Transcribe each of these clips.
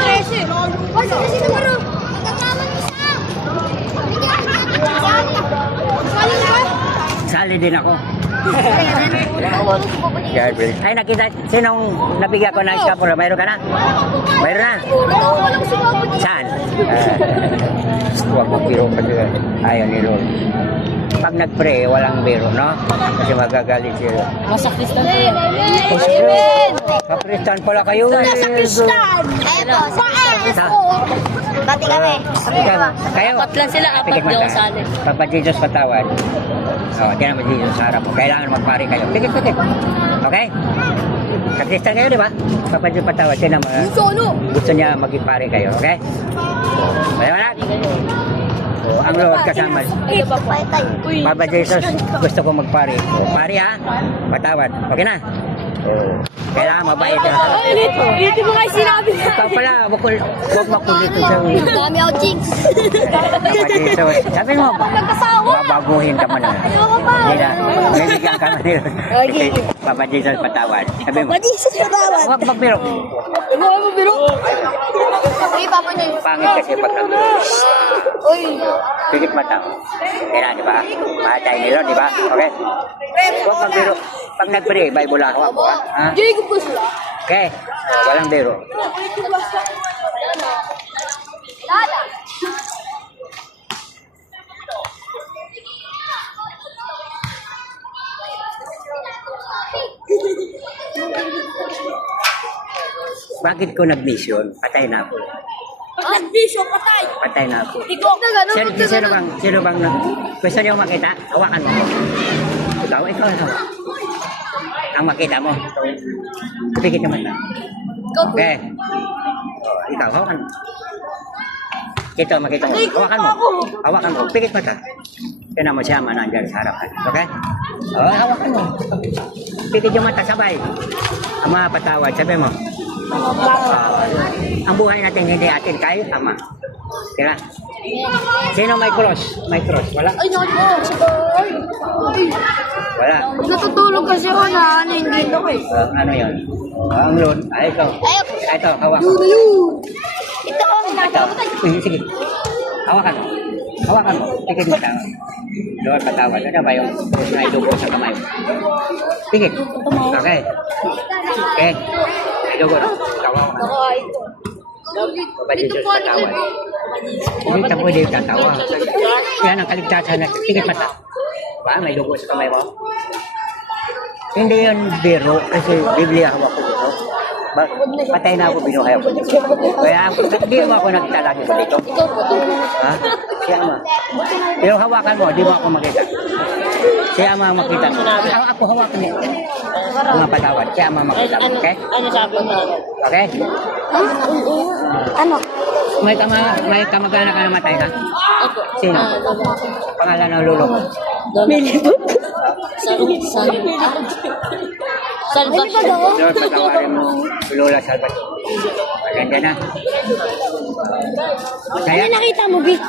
Ay, sino? Sino bro? Nagkakaman isa. Sali din ako. Ay, nakita, sinong nabigyan ko ng escapula? Mayroon ka na? Mayroon na? Saan? Huwag magbiro kasi ayaw ni Lord. Pag nag-pray, walang biro, no? Kasi magagalit sila. Nasa Kristan po. Amen! Sa Kristan pala kayo. Nasa Kristan! Eto, sa Kristan! Bati kami. Kayo? Apat lang sila, apat di ako sali. Papa Jesus patawad. Di naman Jesus sa harap mo. Kailangan magpari kayo. Tikit. Okay? Sa Kristan kayo, di ba? Papa Jesus patawad. Siya naman. Gusto niya magpari kayo. Okay? Malaman na? Ang Lord kasama. Papa Jesus, gusto ko magpari. Pari ha? Patawad. Okay na? Kailangan mabait ha? Hindi mo kayo sinabi. Ikaw pala, huwag makulit sa Dami ako, Jinx. Papa Jesus. Sabi mo, babaguhin ka man. Hindi na. May bigyan ka man. Papa Jesus, patawad. Sabi mo, Pati sa sabawat. huwag magbiro. Uy, Papa niyo. Pangit kasi pag nagbiro. Uy. Pigit mata. Kailangan, di ba? Mahatay nila, di ba? Okay? Huwag magbiro. Pag nag-pray, Bible ako ako, ha? Jacob po sila. Okay? Walang biro. Lala. Bakit ko nag-mission? Patay na ako. Nag-vision, patay. Patay na ako. Ikaw na gano'n. Sino bang gusto niyo makita? Hawakan mo. Ikaw. Ang makita mo. Pigit naman na. Okay. Ikaw, hawakan mo. Ito, makita mo. Hawakan mo. Pigit mata. Tignan mo siya nandiyan sa harapan. Okay? Hawakan mo. Pigit yung mata, sabay. Ang mga patawad, sabi mo. Ang buhay natin hindi atin kahit ama. Kaya, sino may cross? May cross? Wala? Ay, naku. Wala. Natutulog kasi ako na ano yung dito eh. Ano yun? Ang loan. Ay, ito. Ito, hawak. Ito ako. Sige. Hawakan mo. Hawakan mo. Tigil mo tayo. Doon patawad. Ano ba yung puso na idugo sa kamay mo? Tigil. Okay. Okay. Idugo na. Tawa ko. Papa Jesus patawad. Hindi ka pwede tatawa. Yan ang kaligtasan na. Tigil mata. Ba? May dugo sa kamay mo? Hindi yun biro. Kasi Biblia hawak ko dito. Patay na ako, binuhay ako dito. Kaya hindi mo ako nagtalagi ko dito. Ha? Si Ama. Pero hawakan mo, di mo ako makita. Si Ama makita. Ako hawakan niya. Mga patawad. Si Ama makita. Okay? Ano sabi mo? Okay? Ano? May kamag-anak ka namatay ka? Sino? Pangalan ng lulo ko. Salvation. Lord, patawarin mo. Lola Salvation. Maganda na. Masaya? Ano nakita mo, Vic?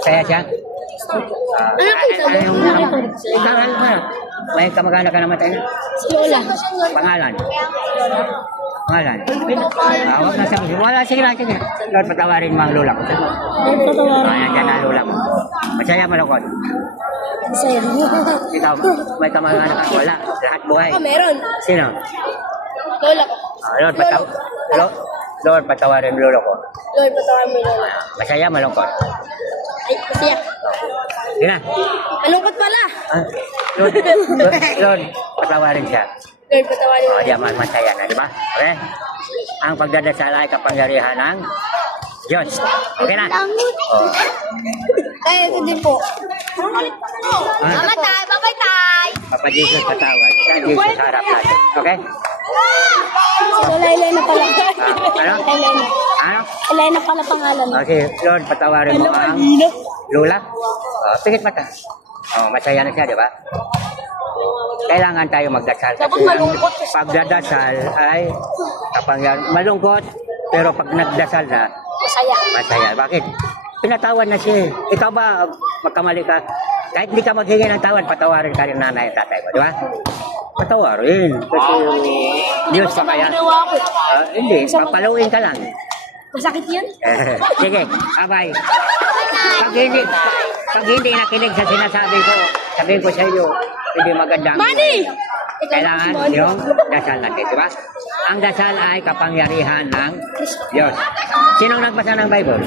Masaya siya? Ano nakita mo? Pangalan mo. May kamag-anak ka namatay na? Si Lola. Pangalan? Pangalan? Huwag na sabi. Wala, sige lang, sige. Lord, patawarin mo ang lola ko. Nandiyan na ang lola ko. Masaya malungkot. Masaya. Ikaw, may kamag-anak ka? Wala. Lahat buhay. Meron. Sino? Lola ko. Lord, patawarin ang lola ko. Lord, patawarin mo Lola. Masaya malungkot. Ay, masaya. Sige na. Malungkot pala. Lord, patawarin siya. Lord, patawarin mo. Diyan masaya na, di ba? Okay? Ang pagdadasal ay kapangyarihan ng Diyos. Okay na? Ay, ito din po. Mama tay, babay tay. Papa Jesus patawad. Yan Jesus sa harap natin. Okay? Si Lola Elena pala. Ano? Elena. Ano? Elena pala pangalan. Okay, Lord, patawarin mo ang lula. Pigit mata. Masaya na siya, di ba? Kailangan tayo magdasal. Kasi ang pagdadasal ay malungkot, pero pag nagdasal na, Masaya. masaya. Bakit? pinatawad na siya. Ikaw ba, magkamali ka? Kahit hindi ka maghingi ng tawad, patawarin ka rin nanay at tatay mo, di ba? Patawarin. Kasi Diyos pa kaya. Hindi, papaluin ka lang. Masakit yan? Sige, abay. Pag hindi nakinig sa sinasabi ko, sabihin ko sa iyo, hindi maganda. Money! Kailangan yung dasal natin, di ba? Ang dasal ay kapangyarihan ng Diyos. Sinong nagbasa ng Bible?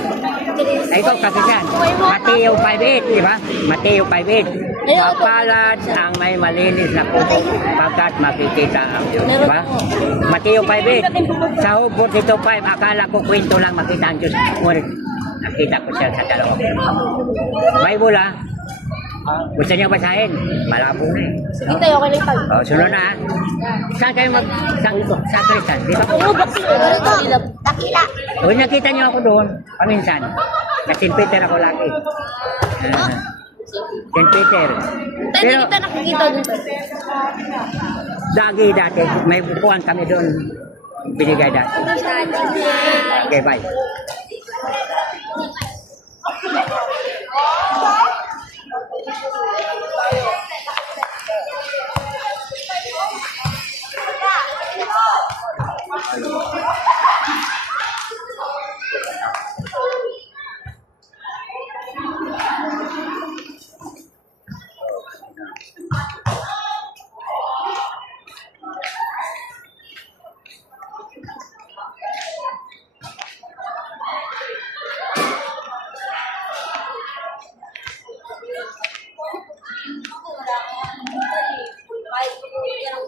Ikaw, kapisan. Mateo 5:8, di ba? Mateo 5:8. Mapalad ang may malinis na puso pagkat makikita ang Diyos, di ba? Mateo 5:8. Sa Job 42:5, akala ko kwento lang makita ang Diyos. Ngunit nakita ko siya sa dalawa. Bible, ah. Gusto niyo basahin? Malabo na eh. Sige tayo, okay lang tayo. O, sunod na, ah. Saan kayo sa Kristan? Di ba? Oo, bakit? Dakila. O, nakita niyo ako doon, paminsan. Na St. Peter ako lagi. St. Peter. Tayo Pero, kita nakikita dito. dati, may bukuan kami doon. Binigay dati. Okay, bye.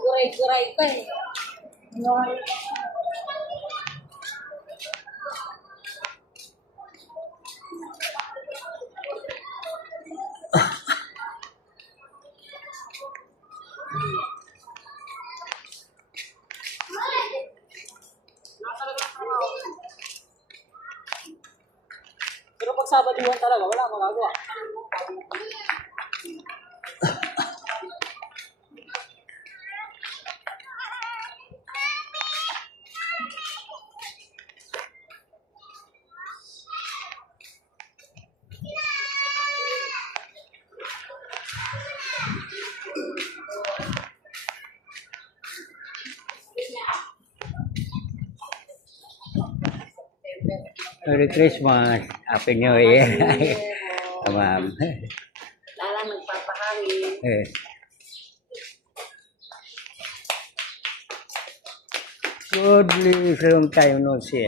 Guray-guray pa eh. Pero pag Sabado-Juan talaga, wala magagawa. Merry Christmas. Happy New Year. Ma'am. Lala magpapahangin. Eh. Godly long time no see.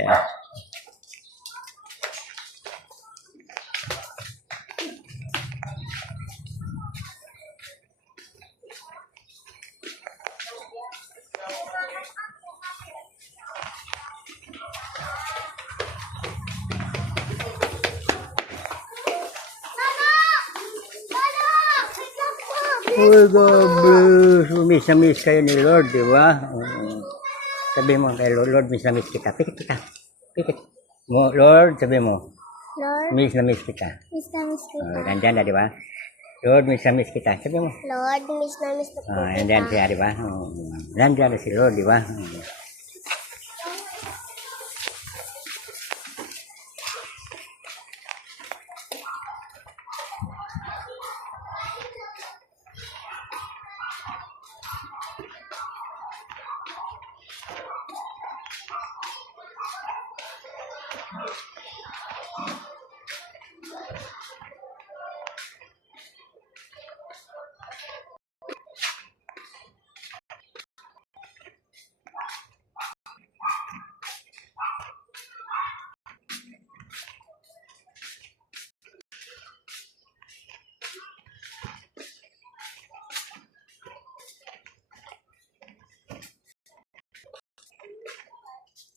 Oh, God bless. Miss na miss kayo ni Lord, di ba? Sabi mo kay Lord, Lord, miss na miss kita. Pikit kita. Pikit. Mo, Lord, sabi mo, Lord, miss na miss kita. miss na miss kita. Nandyan na, di ba? Lord, miss na miss kita. Sabi mo. Lord, miss na miss na po Nandyan kita. siya, di ba? Nandyan na si Lord, di ba?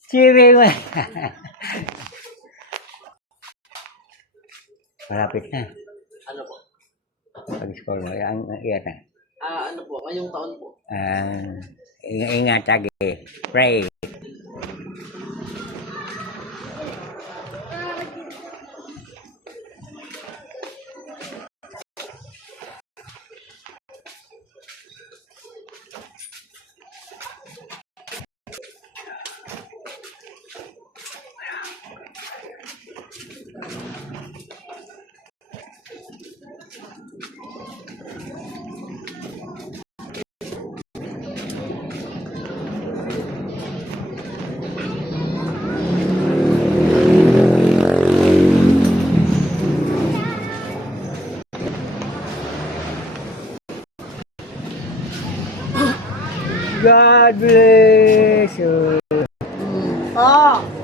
Siri mo. Malapit na. Ano po? Pag-school mo. Ang iyan na. Ano po? Ngayong taon po. Ingat lagi. Pray. God bless you. Oh.